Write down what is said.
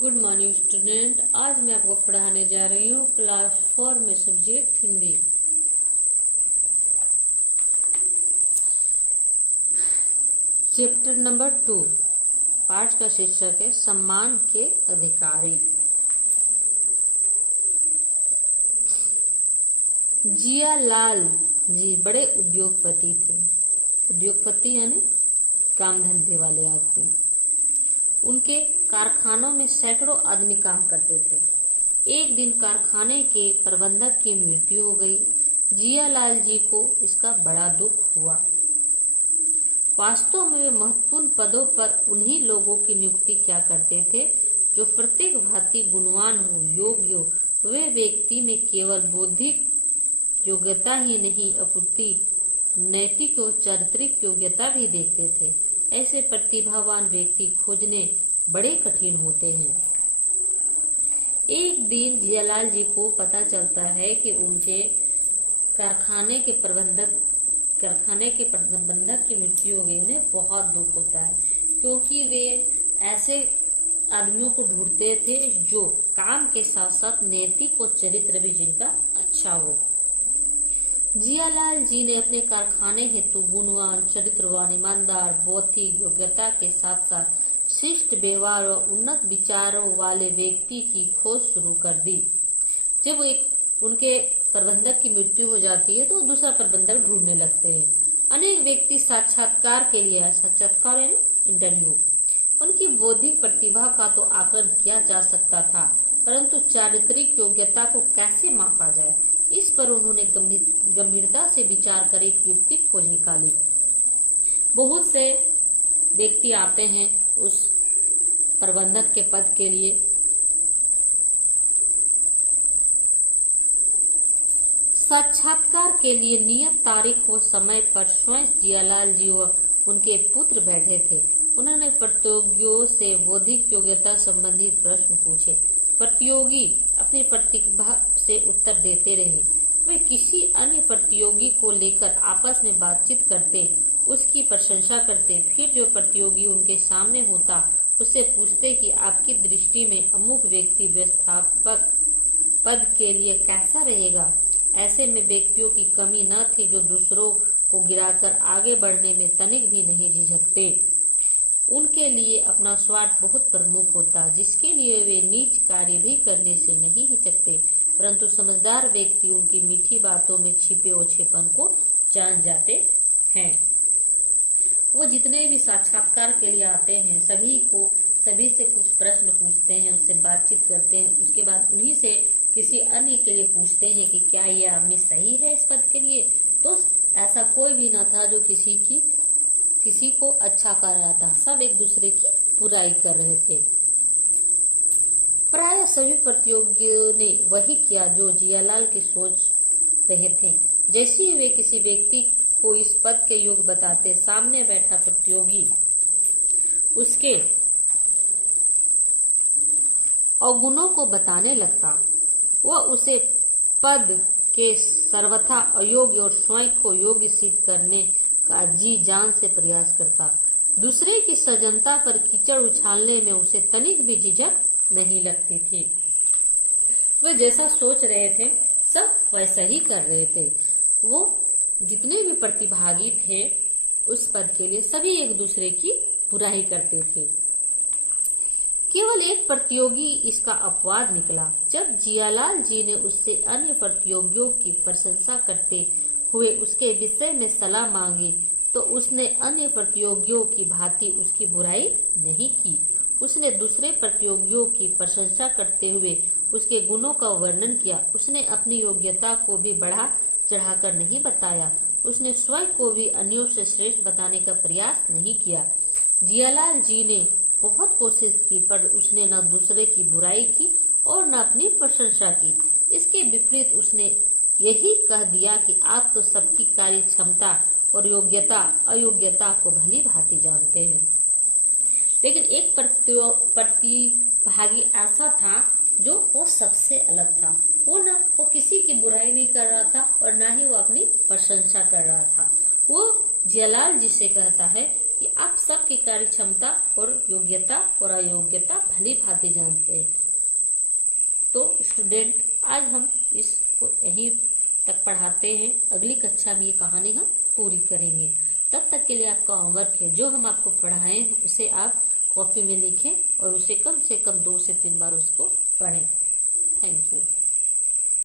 Good morning student. आज मैं आपको पढ़ाने जा रही हूँ क्लास 4 में सब्जेक्ट हिंदी। Chapter number 2। पाठ का शीर्षक है सम्मान के अधिकारी। जियालाल जी बड़े उद्योगपति थे। उद्योगपति यानी काम धंधे वाले आदमी। उनके कारखानों में सैकड़ों आदमी काम करते थे। एक दिन कारखाने के प्रबंधक की मृत्यु हो गई। जियालाल जी को इसका बड़ा दुख हुआ। वास्तव में वे महत्वपूर्ण पदों पर उन्हीं लोगों की नियुक्ति किया करते थे जो प्रत्येक भांति गुणवान हो, योग्य हो। वे व्यक्ति में केवल बौद्धिक योग्यता ही नहीं अपितु नैतिक और चारित्रिक योग्यता भी देखते थे। ऐसे प्रतिभावान व्यक्ति खोजने बड़े कठिन होते हैं। एक दिन जियालाल जी को पता चलता है कि उनके कारखाने के प्रबंधक की मृत्यु हो गई। उन्हें बहुत दुख होता है क्योंकि वे ऐसे आदमियों को ढूंढते थे जो काम के साथ साथ नैतिक और चरित्र भी जिनका अच्छा हो। जियालाल जी ने अपने कारखाने हेतु गुणवान, चरित्रवान, ईमानदार, बौद्धिक योग्यता के साथ साथ शिष्ट व्यवहार और उन्नत विचारों वाले व्यक्ति की खोज शुरू कर दी। जब उनके प्रबंधक की मृत्यु हो जाती है तो दूसरा प्रबंधक ढूंढने लगते हैं। अनेक व्यक्ति साक्षात्कार के लिए आए। साक्षात्कार यानी इंटरव्यू। उनकी बौद्धिक प्रतिभा का तो आकलन किया जा सकता था, परंतु चारित्रिक योग्यता को कैसे मापा जाए, इस पर उन्होंने गंभीरता से विचार कर एक युक्ति खोज निकाली। बहुत से व्यक्ति आते हैं उस प्रबंधक के पद के लिए। साक्षात्कार के लिए नियत तारीख व समय पर स्वयं जियालाल जी व उनके पुत्र बैठे थे। उन्होंने प्रतियोगियों से बौद्धिक योग्यता संबंधी प्रश्न पूछे। प्रतियोगी अपनी प्रतिभा से उत्तर देते रहे। वे किसी अन्य प्रतियोगी को लेकर आपस में बातचीत करते, उसकी प्रशंसा करते। फिर जो प्रतियोगी उनके सामने होता उससे पूछते कि आपकी दृष्टि में अमुक व्यक्ति व्यवस्थापक पद के लिए कैसा रहेगा। ऐसे में व्यक्तियों की कमी न थी जो दूसरों को गिराकर आगे बढ़ने में तनिक भी नहीं झिझकते। उनके लिए अपना स्वार्थ बहुत प्रमुख होता, जिसके लिए वे नीच कार्य भी करने से नहीं हिचकते। परंतु समझदार व्यक्ति उनकी मीठी बातों में छिपे ओछेपन को जान जाते हैं। वो जितने भी साक्षात्कार के लिए आते हैं सभी से कुछ प्रश्न पूछते हैं, उससे बातचीत करते हैं। उसके बाद उन्हीं से किसी अन्य के लिए पूछते हैं कि क्या ये आदमी सही है इस पद के लिए। तो ऐसा कोई भी न था जो किसी को अच्छा कर रहा था। सब एक दूसरे की बुराई कर रहे थे। प्राय सभी प्रतियोगियों ने वही किया जो जियालाल की सोच रहे थे। जैसे ही वे किसी व्यक्ति को इस पद के योग्य बताते, सामने बैठा प्रतियोगी उसके अवगुणों को बताने लगता। वह उसे पद के सर्वथा अयोग्य और स्वयं को योग्य सिद्ध करने का जी जान से प्रयास करता। दूसरे की सज्जनता पर कीचड़ उछालने में उसे तनिक भी झिझक नहीं लगती थी। वे जैसा सोच रहे थे सब वैसा ही कर रहे थे। वो जितने भी प्रतिभागी थे उस पद के लिए सभी एक दूसरे की बुराई करते थे। केवल एक प्रतियोगी इसका अपवाद निकला। जब जियालाल जी ने उससे अन्य प्रतियोगियों की प्रशंसा करते हुए उसके विषय में सलाह मांगी तो उसने अन्य प्रतियोगियों की भांति उसकी बुराई नहीं की। उसने दूसरे प्रतियोगियों की प्रशंसा करते हुए उसके गुणों का वर्णन किया। उसने अपनी योग्यता को भी बढ़ा चढ़ाकर नहीं बताया। उसने स्वयं को भी अन्यों से श्रेष्ठ बताने का प्रयास नहीं किया। जियालाल जी ने बहुत कोशिश की, पर उसने न दूसरे की बुराई की और न अपनी प्रशंसा की। इसके विपरीत उसने यही कह दिया कि आप तो सबकी कार्य क्षमता और योग्यता अयोग्यता को भली भांति जानते हैं। लेकिन एक प्रतिभागी ऐसा था जो वो सबसे अलग था। वो किसी की बुराई नहीं कर रहा था और न ही वो अपनी प्रशंसा कर रहा था। वो जियालाल जी से कहता है कि आप सबकी कार्य क्षमता और योग्यता और अयोग्यता भली भांति जानते हैं। तो स्टूडेंट, आज हम इसको यहीं तक पढ़ाते हैं। अगली कक्षा में ये कहानी हम पूरी करेंगे। तब तक के लिए आपका होमवर्क है, जो हम आपको पढ़ाए हैं उसे आप कॉपी में लिखें और उसे कम से कम 2 से 3 बार उसको पढ़ें। Thank you.